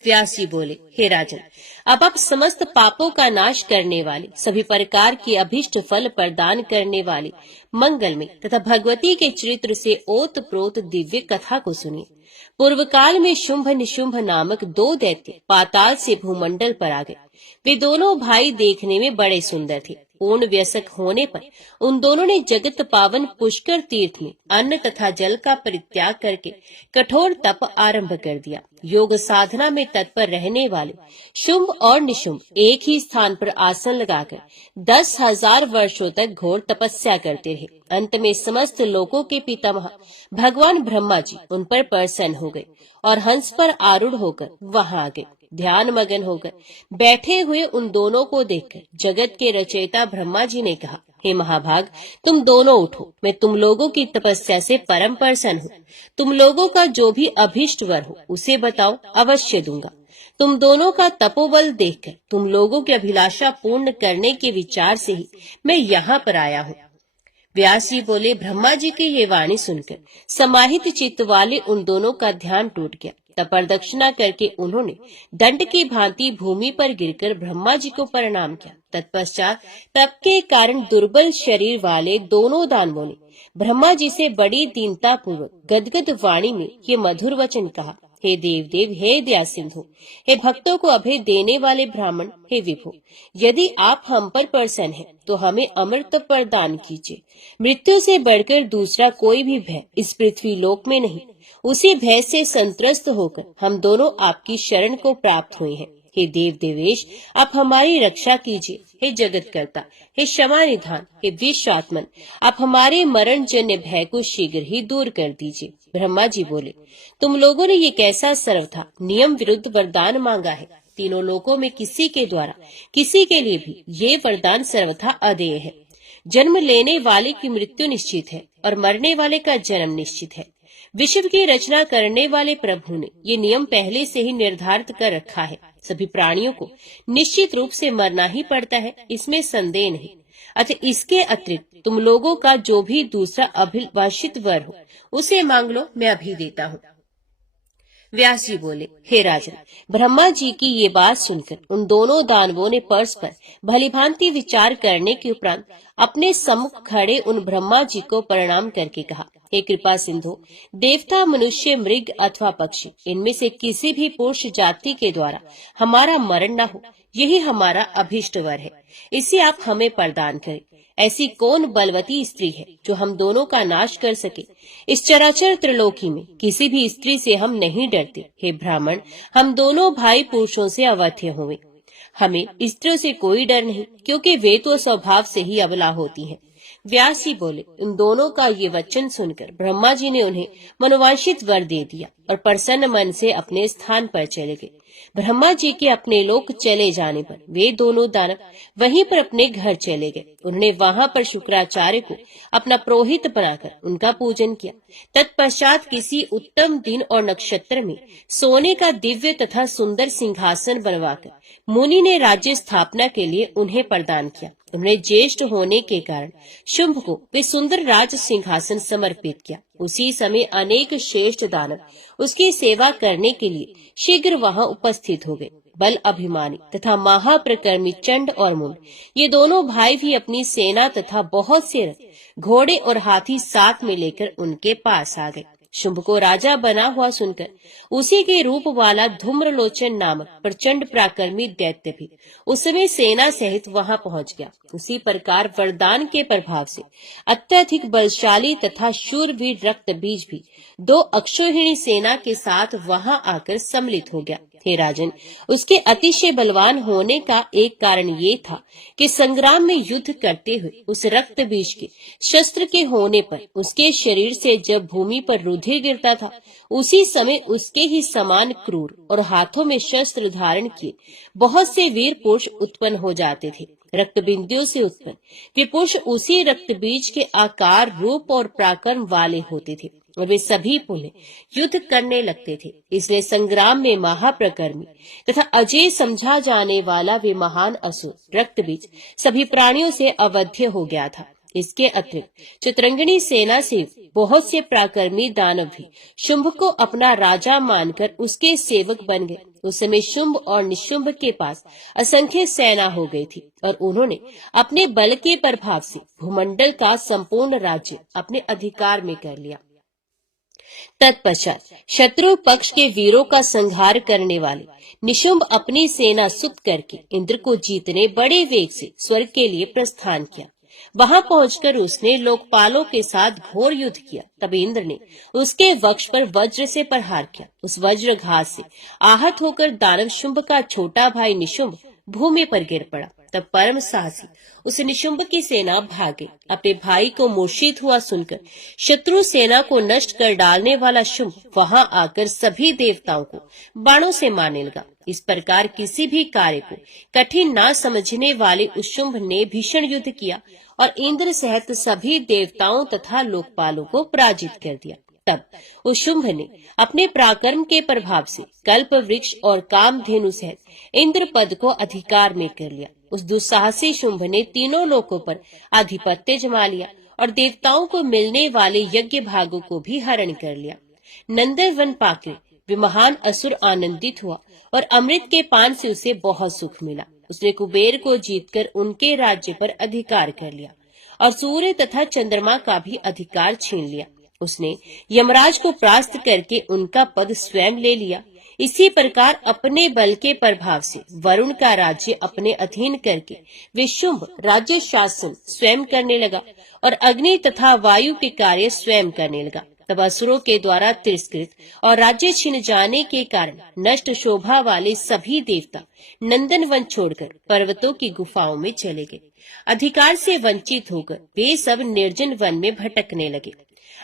व्यास जी बोले, हे राजन, अब आप समस्त पापों का नाश करने वाले, सभी प्रकार के अभिष्ट फल प्रदान करने वाले मंगल में तथा भगवती के चरित्र से ओत प्रोत दिव्य कथा को सुनिए। पूर्व काल में शुंभ निशुंभ नामक दो दैत्य पाताल से भूमंडल पर आ गए। वे दोनों भाई देखने में बड़े सुंदर थे। पूर्ण व्यसक होने पर उन दोनों ने जगत पावन पुष्कर तीर्थ में अन्न तथा जल का परित्याग करके कठोर तप आरंभ कर दिया। योग साधना में तत्पर रहने वाले शुंभ और निशुंभ एक ही स्थान पर आसन लगाकर 10,000 वर्षों तक घोर तपस्या करते रहे। अंत में समस्त लोकों के पितामह भगवान ब्रह्मा जी उन पर प्रसन्न हो गए और हंस पर आरूढ़ होकर वहां आ गए। ध्यान मगन होकर बैठे हुए उन दोनों को देखकर जगत के रचयिता ब्रह्मा जी ने कहा, हे महाभाग, तुम दोनों उठो, मैं तुम लोगों की तपस्या से परम प्रसन्न हूँ। तुम लोगों का जो भी अभीष्ट वर हो उसे बताओ, अवश्य दूंगा। तुम दोनों का तपोबल देखकर तुम लोगों की अभिलाषा पूर्ण करने के विचार से ही मैं यहाँ पर आया हूँ। व्यास जी बोले, ब्रह्मा जी की ये वाणी सुनकर समाहित चित्त वाले उन दोनों का ध्यान टूट गया। तब प्रदक्षिणा करके उन्होंने दंड की भांति भूमि पर गिरकर ब्रह्मा जी को प्रणाम किया। तत्पश्चात तप के कारण दुर्बल शरीर वाले दोनों दानवों ने ब्रह्मा जी से बड़ी दीनता पूर्वक गदगद वाणी में ये मधुर वचन कहा, हे देव देव, हे दया सिंधु, हे भक्तों को अभय देने वाले ब्राह्मण, हे विभो, यदि आप हम पर प्रसन्न हैं तो हमें अमृत प्रदान कीजिए। मृत्यु से बढ़कर दूसरा कोई भी भय इस पृथ्वी लोक में नहीं। उसी भय से संत्रस्त होकर हम दोनों आपकी शरण को प्राप्त हुए हैं। हे देव देवेश, आप हमारी रक्षा कीजिए। हे जगत कर्ता, हे क्षमा निधान, हे विश्वात्मन, आप हमारे मरण जन्य भय को शीघ्र ही दूर कर दीजिए। ब्रह्मा जी बोले, तुम लोगों ने ये कैसा सर्वथा नियम विरुद्ध वरदान मांगा है? तीनों लोकों में किसी के द्वारा किसी के लिए भी ये वरदान सर्वथा अदेय है। जन्म लेने वाले की मृत्यु निश्चित है और मरने वाले का जन्म निश्चित है। विश्व की रचना करने वाले प्रभु ने ये नियम पहले से ही निर्धारित कर रखा है। सभी प्राणियों को निश्चित रूप से मरना ही पड़ता है, इसमें संदेह नहीं। अतः इसके अतिरिक्त तुम लोगों का जो भी दूसरा अभिलाषित वर हो उसे मांग लो, मैं अभी देता हूँ। व्यास जी बोले, हे राजन, ब्रह्मा जी की ये बात सुनकर उन दोनों दानवों ने परस्पर भलीभांति विचार करने के उपरांत अपने सम्मुख खड़े उन ब्रह्मा जी को प्रणाम करके कहा, हे कृपा सिंधु, देवता, मनुष्य, मृग अथवा पक्षी, इनमें से किसी भी पुरुष जाति के द्वारा हमारा मरण न हो, यही हमारा अभीष्ट वर है। इसे आप हमें प्रदान करें। ऐसी कौन बलवती स्त्री है जो हम दोनों का नाश कर सके? इस चराचर त्रिलोकी में किसी भी स्त्री से हम नहीं डरते। हे ब्राह्मण, हम दोनों भाई पुरुषों से अवध्य हुए। हमें स्त्रियों से कोई डर नहीं, क्योंकि वे तो स्वभाव से ही अबला होती हैं। व्यास जी बोले, इन दोनों का ये वचन सुनकर ब्रह्मा जी ने उन्हें मनोवांछित वर दे दिया और प्रसन्न मन से अपने स्थान पर चले गए। ब्रह्मा जी के अपने लोक चले जाने पर वे दोनों दानव वहीं पर अपने घर चले गए। उन्होंने वहां पर शुक्राचार्य को अपना पुरोहित बनाकर उनका पूजन किया। तत्पश्चात किसी उत्तम दिन और नक्षत्र में सोने का दिव्य तथा सुंदर सिंहासन बनवाकर मुनि ने राज्य स्थापना के लिए उन्हें प्रदान किया। उन्हें ज्येष्ठ होने के कारण शुंभ को वे सुंदर राज सिंहासन समर्पित किया। उसी समय अनेक श्रेष्ठ दानव उसकी सेवा करने के लिए शीघ्र वहां उपस्थित हो गए। बल अभिमानी तथा महाप्रकर्मी चंड और मुंड, ये दोनों भाई भी अपनी सेना तथा बहुत से रथ, घोड़े और हाथी साथ में लेकर उनके पास आ गए। शुंभ को राजा बना हुआ सुनकर उसी के रूप वाला धूम्रलोचन नामक प्रचंड पराक्रमी दैत्य भी उस समय सेना सहित वहां पहुंच गया। उसी प्रकार वरदान के प्रभाव से अत्यधिक बलशाली तथा शूरवीर रक्तबीज भी दो अक्षौहिणी सेना के साथ वहां आकर सम्मिलित हो गया। हे राजन, उसके अतिशय बलवान होने का एक कारण ये था कि संग्राम में युद्ध करते हुए उस रक्तबीज के शस्त्र के होने पर उसके शरीर से जब भूमि पर रुधिर गिरता था, उसी समय उसके ही समान क्रूर और हाथों में शस्त्र धारण किए बहुत से वीर पुरुष उत्पन्न हो जाते थे। रक्त बिंदुओं से उत्पन्न वे पुरुष उसी रक्तबीज के आकार, रूप और पराक्रम वाले होते थे और वे सभी पुनः युद्ध करने लगते थे। इसलिए संग्राम में महाप्रकर्मी तथा अजय समझा जाने वाला वे महान असुर रक्तबीज सभी प्राणियों से अवध्य हो गया था। इसके अतिरिक्त चित्रंगनी सेना से बहुत से पराक्रमी दानव भी शुंभ को अपना राजा मानकर उसके सेवक बन गए। उस समय शुंभ और निशुंभ के पास असंख्य सेना हो गई थी और उन्होंने अपने बल के प्रभाव से भूमंडल का संपूर्ण राज्य अपने अधिकार में कर लिया। तत्पश्चात शत्रु पक्ष के वीरों का संहार करने वाले निशुंभ अपनी सेना सुत करके इंद्र को जीतने बड़े वेग से स्वर्ग के लिए प्रस्थान किया। वहां पहुंचकर उसने लोकपालों के साथ घोर युद्ध किया। तब इंद्र ने उसके वक्ष पर वज्र से प्रहार किया। उस वज्रघात से आहत होकर दानव शुंभ का छोटा भाई निशुंभ भूमि पर गिर पड़ा। तब परम साहसी उस निशुंभ की सेना भाग गई। अपने भाई को मूर्छित हुआ सुनकर शत्रु सेना को नष्ट कर डालने वाला शुंभ वहां आकर सभी देवताओं को बाणों से मारने लगा। इस प्रकार किसी भी कार्य को कठिन ना समझने वाले उस शुंभ ने भीषण युद्ध किया और इंद्र सहित सभी देवताओं तथा लोकपालों को पराजित कर दिया। तब उस शुंभ ने अपने पराक्रम के प्रभाव से कल्प वृक्ष और कामधेनु सहित इंद्र पद को अधिकार में कर लिया। उस दुस्साहसी शुंभ ने तीनों लोकों पर आधिपत्य जमा लिया और देवताओं को मिलने वाले यज्ञ भागों को भी हरण कर लिया। नंदन पाकर वे महान असुर आनंदित हुआ और अमृत के पान से उसे बहुत सुख मिला। उसने कुबेर को जीतकर उनके राज्य पर अधिकार कर लिया और सूर्य तथा चंद्रमा का भी अधिकार छीन लिया। उसने यमराज को परास्त करके उनका पद स्वयं ले लिया। इसी प्रकार अपने बल के प्रभाव से वरुण का राज्य अपने अधीन करके वे शुंभ राज्य शासन स्वयं करने लगा और अग्नि तथा वायु के कार्य स्वयं करने लगा। तब असुरों के द्वारा तिरस्कृत और राज्य छिन जाने के कारण नष्ट शोभा वाले सभी देवता नंदन वन छोड़कर पर्वतों की गुफाओं में चले गए। अधिकार से वंचित होकर वे सब निर्जन वन में भटकने लगे।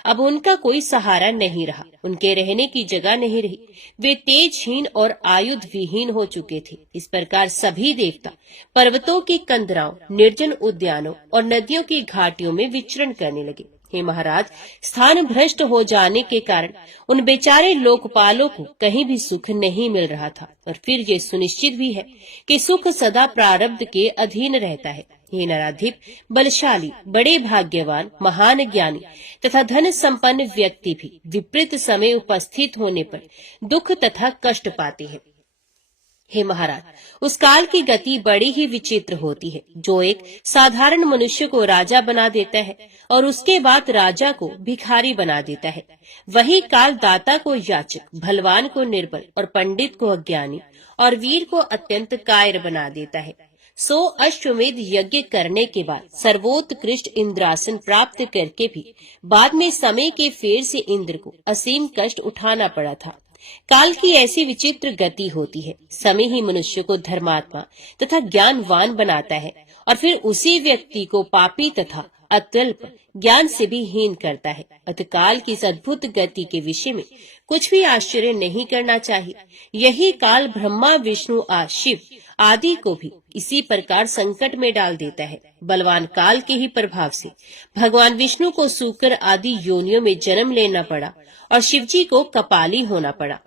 अब उनका कोई सहारा नहीं रहा, उनके रहने की जगह नहीं रही। वे तेजहीन और आयुध विहीन हो चुके थे। इस प्रकार सभी देवता पर्वतों की कंदराओं, निर्जन उद्यानों और नदियों की घाटियों में विचरण करने लगे। हे महाराज, स्थान भ्रष्ट हो जाने के कारण उन बेचारे लोकपालों को कहीं भी सुख नहीं मिल रहा था और फिर ये सुनिश्चित भी है कि सुख सदा प्रारब्ध के अधीन रहता है। हे नराधिप, बलशाली, बड़े भाग्यवान, महान ज्ञानी तथा धन संपन्न व्यक्ति भी विपरीत समय उपस्थित होने पर दुख तथा कष्ट पाते हैं। हे महाराज, उस काल की गति बड़ी ही विचित्र होती है, जो एक साधारण मनुष्य को राजा बना देता है और उसके बाद राजा को भिखारी बना देता है। वही काल दाता को याचक, बलवान को निर्बल और पंडित को अज्ञानी और वीर को अत्यंत कायर बना देता है। 100 अश्वमेध यज्ञ करने के बाद सर्वोत्कृष्ट इंद्रासन प्राप्त करके भी बाद में समय के फेर से इंद्र को असीम कष्ट उठाना पड़ा था। काल की ऐसी विचित्र गति होती है। समय ही मनुष्य को धर्मात्मा तथा ज्ञानवान बनाता है और फिर उसी व्यक्ति को पापी तथा अत्यल्प ज्ञान से भी हीन करता है। अतः काल की इस अद्भुत गति के विषय में कुछ भी आश्चर्य नहीं करना चाहिए। यही काल ब्रह्मा, विष्णु शिव आदि को भी इसी प्रकार संकट में डाल देता है। बलवान काल के ही प्रभाव से भगवान विष्णु को सूकर आदि योनियों में जन्म लेना पड़ा और शिवजी को कपाली होना पड़ा।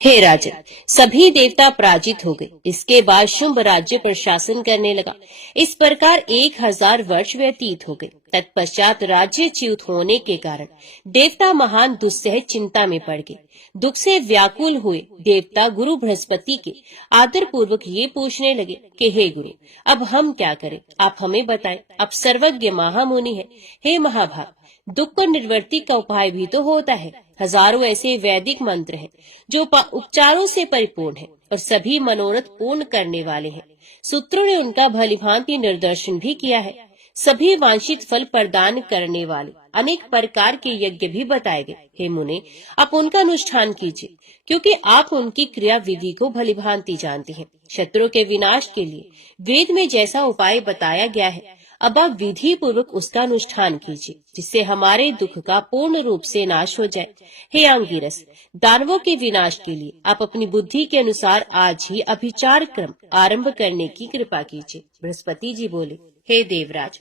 हे राजन, सभी देवता पराजित हो गए। इसके बाद शुंभ राज्य पर शासन करने लगा। इस प्रकार 1000 वर्ष व्यतीत हो गए। तत्पश्चात राज्य च्युत होने के कारण देवता महान दुस्सह चिंता में पड़ गए। दुख से व्याकुल हुए देवता गुरु बृहस्पति के आदर पूर्वक ये पूछने लगे कि हे गुरु, अब हम क्या करें, आप हमें बताएं। आप सर्वज्ञ महामुनि हैं। हे महाभाग, दुख को निवृत्ति का उपाय भी तो होता है। हजारों ऐसे वैदिक मंत्र हैं जो उपचारों से परिपूर्ण हैं और सभी मनोरथ पूर्ण करने वाले हैं। सूत्रों ने उनका भलीभांति निर्देशन भी किया है। सभी वांछित फल प्रदान करने वाले अनेक प्रकार के यज्ञ भी बताए गए। हे मुने, आप उनका अनुष्ठान कीजिए, क्योंकि आप उनकी क्रिया विधि को भलीभांति जानते हैं। शत्रु के विनाश के लिए वेद में जैसा उपाय बताया गया है, अब आप विधि पूर्वक उसका अनुष्ठान कीजिए, जिससे हमारे दुख का पूर्ण रूप से नाश हो जाए। हे अंगिरस, दानवों के विनाश के लिए आप अपनी बुद्धि के अनुसार आज ही अभिचार क्रम आरंभ करने की कृपा कीजिए। बृहस्पति जी बोले, हे देवराज,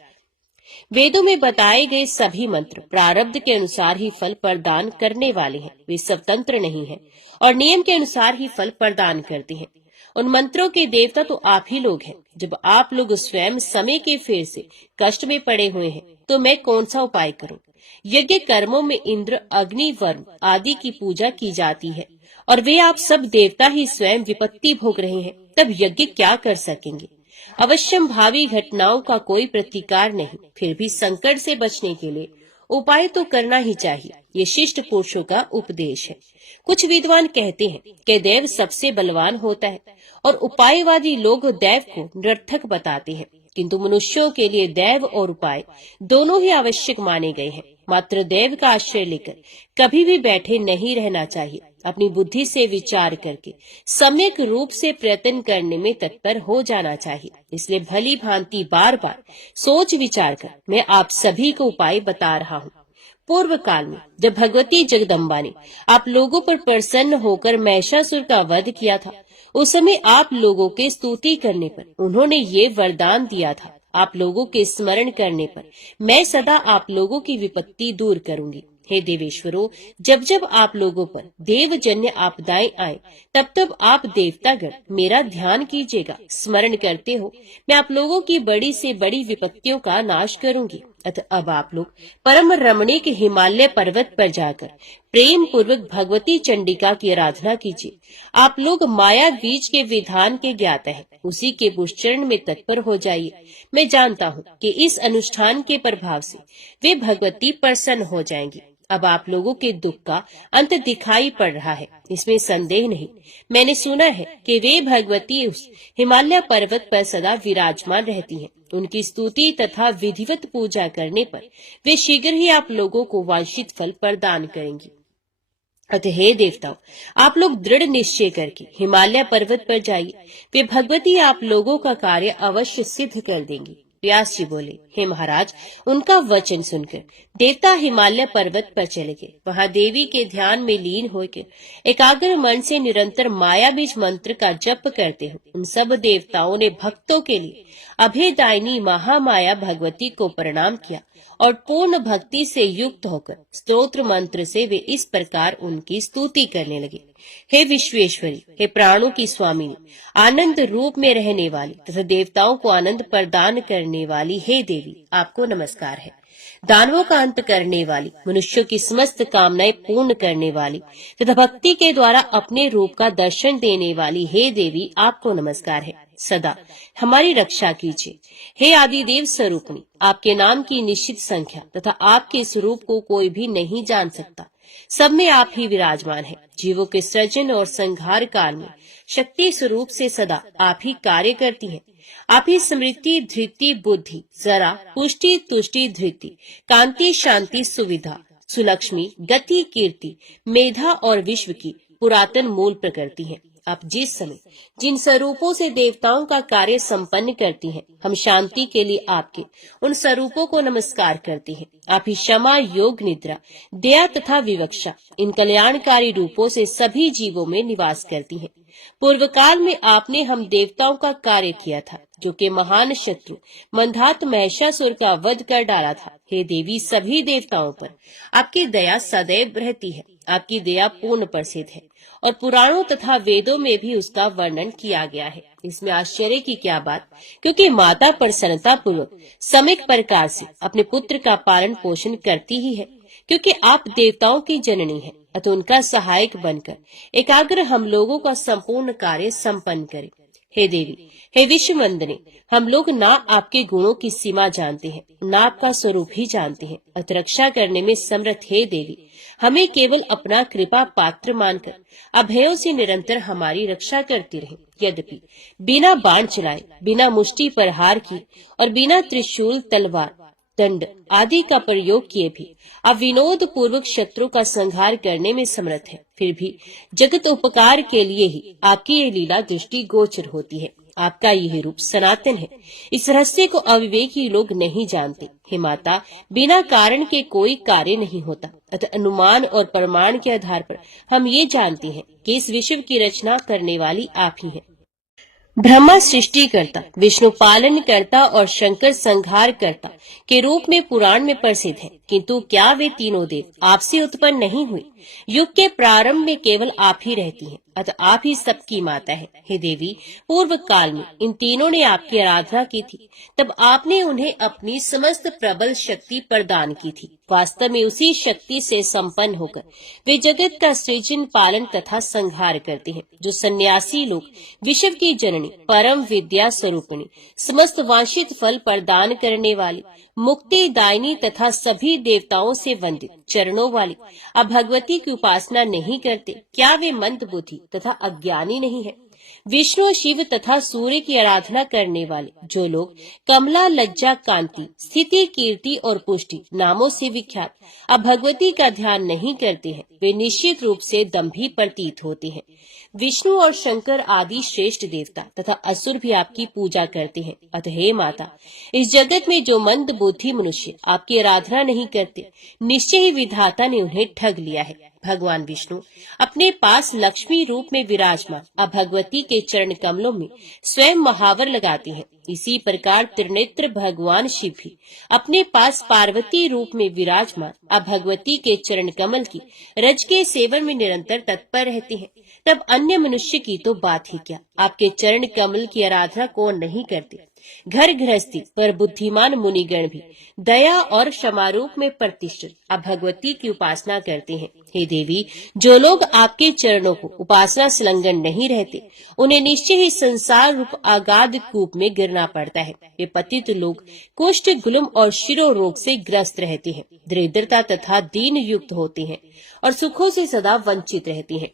वेदों में बताए गए सभी मंत्र प्रारब्ध के अनुसार ही फल प्रदान करने वाले हैं। वे स्वतंत्र नहीं हैं और नियम के अनुसार ही फल प्रदान करते हैं। उन मंत्रों के देवता तो आप ही लोग हैं। जब आप लोग स्वयं समय के फेर से कष्ट में पड़े हुए हैं, तो मैं कौन सा उपाय करूं? यज्ञ कर्मों में इंद्र, अग्नि, वरुण आदि की पूजा की जाती है और वे आप सब देवता ही स्वयं विपत्ति भोग रहे हैं, तब यज्ञ क्या कर सकेंगे? अवश्यम भावी घटनाओं का कोई प्रतिकार नहीं। फिर भी संकट से बचने के लिए उपाय तो करना ही चाहिए। ये शिष्ट पुरुषों का उपदेश है। कुछ विद्वान कहते हैं कि दैव सबसे बलवान होता है और उपायवादी लोग दैव को निरर्थक बताते हैं, किंतु मनुष्यों के लिए दैव और उपाय दोनों ही आवश्यक माने गए हैं। मात्र दैव का आश्रय लेकर कभी भी बैठे नहीं रहना चाहिए। अपनी बुद्धि से विचार करके सम्यक रूप से प्रयत्न करने में तत्पर हो जाना चाहिए। इसलिए भली भांति बार बार सोच विचार कर मैं आप सभी को उपाय बता रहा हूँ। पूर्व काल में जब भगवती जगदम्बा ने आप लोगों पर प्रसन्न होकर महिषासुर का वध किया था, उस समय आप लोगों के स्तुति करने पर उन्होंने ये वरदान दिया था, आप लोगों के स्मरण करने पर मैं सदा आप लोगों की विपत्ति दूर करूंगी। हे देवेश्वरों, जब जब आप लोगों पर देवजन्य आपदाएं आए, तब तब आप देवतागण मेरा ध्यान कीजिएगा। स्मरण करते हो मैं आप लोगों की बड़ी से बड़ी विपत्तियों का नाश करूंगी। अतः अब आप लोग परम रमणीक हिमालय पर्वत पर जाकर प्रेम पूर्वक भगवती चंडिका की आराधना कीजिए। आप लोग माया बीज के विधान के ज्ञाता हैं, उसी के पुष्चरण में तत्पर हो जाइए। मैं जानता हूँ कि इस अनुष्ठान के प्रभाव से वे भगवती प्रसन्न हो जाएंगी। अब आप लोगों के दुख का अंत दिखाई पड़ रहा है, इसमें संदेह नहीं। मैंने सुना है कि वे भगवती उस हिमालय पर्वत पर सदा विराजमान रहती हैं। उनकी स्तुति तथा विधिवत पूजा करने पर वे शीघ्र ही आप लोगों को वांछित फल प्रदान करेंगी। अतः हे देवताओं, आप लोग दृढ़ निश्चय करके हिमालय पर्वत पर जाइए। वे भगवती आप लोगों का कार्य अवश्य सिद्ध कर देंगी। व्यास जी बोले, हे महाराज, उनका वचन सुनकर देवता हिमालय पर्वत पर चले गए। वहां देवी के ध्यान में लीन होकर एकाग्र मन से निरंतर माया बीज मंत्र का जप करते हैं। उन सब देवताओं ने भक्तों के लिए अभेदायिनी महामाया भगवती को प्रणाम किया और पूर्ण भक्ति से युक्त होकर स्तोत्र मंत्र से वे इस प्रकार उनकी स्तुति करने लगे। हे विश्वेश्वरी, हे प्राणों की स्वामिनी, आनंद रूप में रहने वाली तथा देवताओं को आनंद प्रदान करने वाली हे देवी, आपको नमस्कार है। दानवों का अंत करने वाली, मनुष्यों की समस्त कामनाएं पूर्ण करने वाली तथा भक्ति के द्वारा अपने रूप का दर्शन देने वाली हे देवी, आपको नमस्कार है। सदा हमारी रक्षा कीजिए। हे आदिदेव स्वरूपनी, आपके नाम की निश्चित संख्या तथा आपके स्वरूप को कोई भी नहीं जान सकता। सब में आप ही विराजमान है। जीवों के सृजन और संहार काल में शक्ति स्वरूप से सदा आप ही कार्य करती हैं। आप ही स्मृति, धृति, बुद्धि, जरा, पुष्टि, तुष्टि, धृति, कांति, शांति, सुविधा, सुलक्ष्मी, गति, कीर्ति, मेधा और विश्व की पुरातन मूल प्रकृति हैं। आप जिस समय जिन स्वरूपों से देवताओं का कार्य संपन्न करती हैं, हम शांति के लिए आपके उन स्वरूपों को नमस्कार करते हैं। आप ही क्षमा, योग, निद्रा, दया तथा विवक्षा इन कल्याणकारी रूपों से सभी जीवों में निवास करती हैं। पूर्व काल में आपने हम देवताओं का कार्य किया था, जो कि महान शत्रु मंधात महिषासुर का वध कर डाला था। हे देवी, सभी देवताओं पर आपकी दया सदैव रहती है। आपकी दया पूर्ण प्रसिद्ध है और पुराणों तथा वेदों में भी उसका वर्णन किया गया है। इसमें आश्चर्य की क्या बात, क्योंकि माता प्रसन्नता पूर्वक समिक प्रकार से अपने पुत्र का पालन पोषण करती ही है। क्योंकि आप देवताओं की जननी हैं, अतः उनका सहायक बनकर एकाग्र हम लोगों का संपूर्ण कार्य संपन्न करें। हे देवी, हे विश्ववंदने, हम लोग ना आपके गुणों की सीमा जानते हैं, ना आपका स्वरूप ही जानते हैं, अतः रक्षा करने में समर्थ हे देवी, हमें केवल अपना कृपा पात्र मानकर अभयों से निरंतर हमारी रक्षा करती रहे। यद्यपि बिना बाण चलाए, बिना मुष्टि प्रहार किए और बिना त्रिशूल, तलवार, दंड आदि का प्रयोग किए भी आप विनोद पूर्वक शत्रु का संहार करने में समर्थ है, फिर भी जगत उपकार के लिए ही आपकी ये लीला दृष्टि गोचर होती है। आपका यह रूप सनातन है। इस रहस्य को अविवेकी लोग नहीं जानते। हे माता, बिना कारण के कोई कार्य नहीं होता, अतः अनुमान और प्रमाण के आधार पर हम ये जानते हैं कि इस विश्व की रचना करने वाली आप ही हैं। ब्रह्मा सृष्टिकर्ता, विष्णु पालन करता और शंकर संहार करता के रूप में पुराण में प्रसिद्ध है। किंतु क्या वे तीनों देव आपसे उत्पन्न नहीं हुए? युग के प्रारंभ में केवल आप ही रहती हैं, अतः आप ही सबकी माता है। हे देवी, पूर्व काल में इन तीनों ने आपकी आराधना की थी, तब आपने उन्हें अपनी समस्त प्रबल शक्ति प्रदान की थी। वास्तव में उसी शक्ति से संपन्न होकर वे जगत का सृजन, पालन तथा संहार करते हैं। जो सन्यासी लोग विश्व की जननी, परम विद्या स्वरूपिणी, समस्त वांछित फल प्रदान करने वाली, मुक्ति दायिनी तथा सभी देवताओं से वंदित चरणों वाली अब भगवती की उपासना नहीं करते, क्या वे मंद बुद्धि तथा अज्ञानी नहीं है? विष्णु, शिव तथा सूर्य की आराधना करने वाले जो लोग कमला, लज्जा, कांति, स्थिति, कीर्ति और पुष्टि नामों से विख्यात अब भगवती का ध्यान नहीं करते हैं, वे निश्चित रूप से दंभी प्रतीत होते हैं। विष्णु और शंकर आदि श्रेष्ठ देवता तथा असुर भी आपकी पूजा करते हैं। अतः हे माता, इस जगत में जो मंद बुद्धि मनुष्य आपकी आराधना नहीं करते, निश्चय ही विधाता ने उन्हें ठग लिया है। भगवान विष्णु अपने पास लक्ष्मी रूप में विराजमान अब भगवती के चरण कमलों में स्वयं महावर लगाते हैं। इसी प्रकार त्रिनेत्र भगवान शिव भी अपने पास पार्वती रूप में विराजमान अब भगवती के चरण कमल की रज के सेवन में निरंतर तत्पर रहते हैं। तब अन्य मनुष्य की तो बात ही क्या, आपके चरण कमल की आराधना कौन नहीं करते। घर गृहस्थी पर बुद्धिमान मुनिगण भी दया और क्षमारूप में प्रतिष्ठित अब भगवती की उपासना करते हैं। हे देवी, जो लोग आपके चरणों को उपासना संलग्न नहीं रहते, उन्हें निश्चय ही संसार रूप अगाध कूप में गिरना पड़ता है। ये पतित लोग कुष्ठ, गुलम और शिरो रोग से ग्रस्त रहते हैं, दरिद्रता तथा दीन युक्त होते हैं और सुखों से सदा वंचित रहते हैं।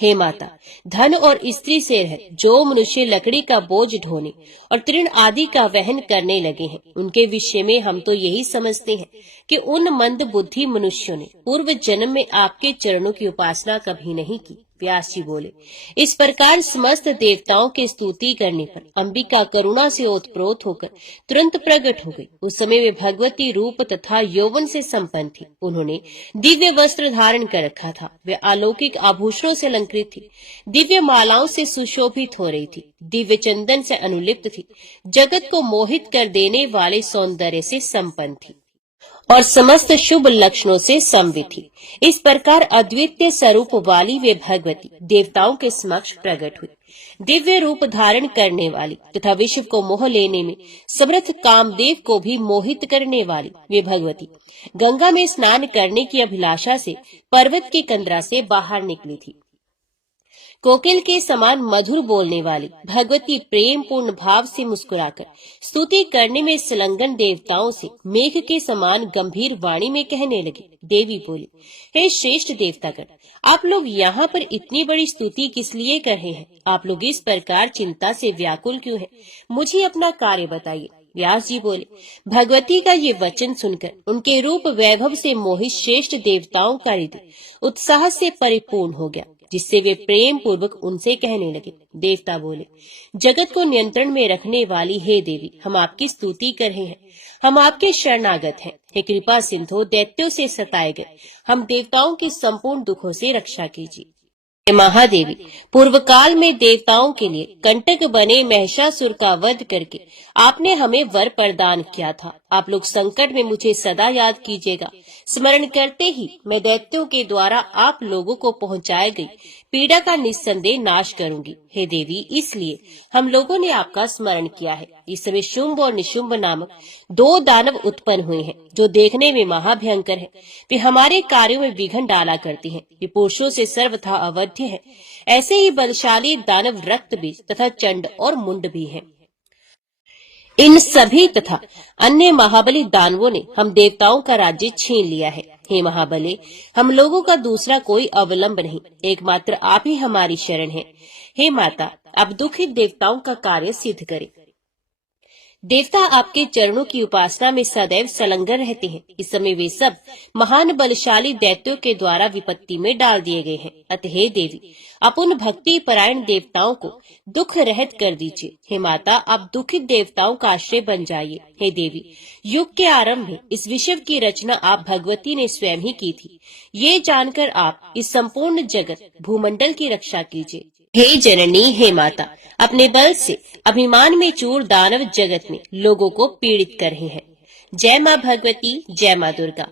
हे माता, धन और स्त्री से रहित जो मनुष्य लकड़ी का बोझ ढोने और तृण आदि का वहन करने लगे हैं, उनके विषय में हम तो यही समझते हैं कि उन मंद बुद्धि मनुष्यों ने पूर्व जन्म में आपके चरणों की उपासना कभी नहीं की। व्यास जी बोले, इस प्रकार समस्त देवताओं की स्तुति करने पर अंबिका करुणा से ओतप्रोत होकर तुरंत प्रकट हो गई। उस समय वे भगवती रूप तथा यौवन से संपन्न थी। उन्होंने दिव्य वस्त्र धारण कर रखा था। वे अलौकिक आभूषणों से अलंकृत थी, दिव्य मालाओं से सुशोभित हो रही थी, दिव्य चंदन से अनुलिप्त थी, जगत को मोहित कर देने वाले सौंदर्य से संपन्न थी। और समस्त शुभ लक्षणों से संवित थी। इस प्रकार अद्वितीय स्वरूप वाली वे भगवती देवताओं के समक्ष प्रकट हुई। दिव्य रूप धारण करने वाली तथा विश्व को मोह लेने में समर्थ कामदेव को भी मोहित करने वाली वे भगवती गंगा में स्नान करने की अभिलाषा से पर्वत की कंदरा से बाहर निकली थी। कोकिल के समान मधुर बोलने वाली भगवती प्रेम पूर्ण भाव से मुस्कुराकर स्तुति करने में संलग्न देवताओं से मेघ के समान गंभीर वाणी में कहने लगी। देवी बोली, हे श्रेष्ठ देवतागण, आप लोग यहाँ पर इतनी बड़ी स्तुति किस लिए कर रहे हैं? आप लोग इस प्रकार चिंता से व्याकुल क्यों हैं? मुझे अपना कार्य बताइए। व्यास जी बोले, भगवती का ये वचन सुनकर उनके रूप वैभव से मोहित श्रेष्ठ देवताओं का हृदय उत्साह से परिपूर्ण हो गया, जिससे वे प्रेम पूर्वक उनसे कहने लगे। देवता बोले, जगत को नियंत्रण में रखने वाली हे देवी, हम आपकी स्तुति कर रहे हैं। हम आपके शरणागत हैं। हे कृपा सिंधु, दैत्यों से सताए गए हम देवताओं की संपूर्ण दुखों से रक्षा कीजिए। हे महादेवी, पूर्व काल में देवताओं के लिए कंटक बने महिषासुर का वध करके आपने हमें वर प्रदान किया था। आप लोग संकट में मुझे सदा याद कीजिएगा। स्मरण करते ही मैं दैत्यों के द्वारा आप लोगों को पहुंचाई गई पीड़ा का निस्संदेह नाश करूंगी। हे देवी, इसलिए हम लोगों ने आपका स्मरण किया है। इस समय शुंभ और निशुंभ नामक दो दानव उत्पन्न हुए हैं, जो देखने में महाभयंकर हैं। वे हमारे कार्यों में विघ्न डाला करती हैं। ये पुरुषों से सर्वथा अवध्य है। ऐसे ही बलशाली दानव रक्त बीज तथा चंड और मुंड भी हैं। इन सभी तथा अन्य महाबली दानवों ने हम देवताओं का राज्य छीन लिया है। हे महाबली, हम लोगों का दूसरा कोई अवलंब नहीं, एकमात्र आप ही हमारी शरण है। हे माता, आप दुखित देवताओं का कार्य सिद्ध करें। देवता आपके चरणों की उपासना में सदैव संलग्न रहते हैं। इस समय वे सब महान बलशाली दैत्यों के द्वारा विपत्ति में डाल दिए गए हैं। अतः हे देवी, आप उन भक्ति परायण देवताओं को दुख रहित कर दीजिए। हे माता, आप दुखित देवताओं का आश्रय बन जाइए। हे देवी, युग के आरंभ में इस विश्व की रचना आप भगवती ने स्वयं ही की थी। ये जानकर आप इस संपूर्ण जगत भूमंडल की रक्षा कीजिए। हे जननी, हे माता, अपने बल से अभिमान में चूर दानव जगत में लोगों को पीड़ित कर रहे हैं। जय माँ भगवती, जय माँ दुर्गा।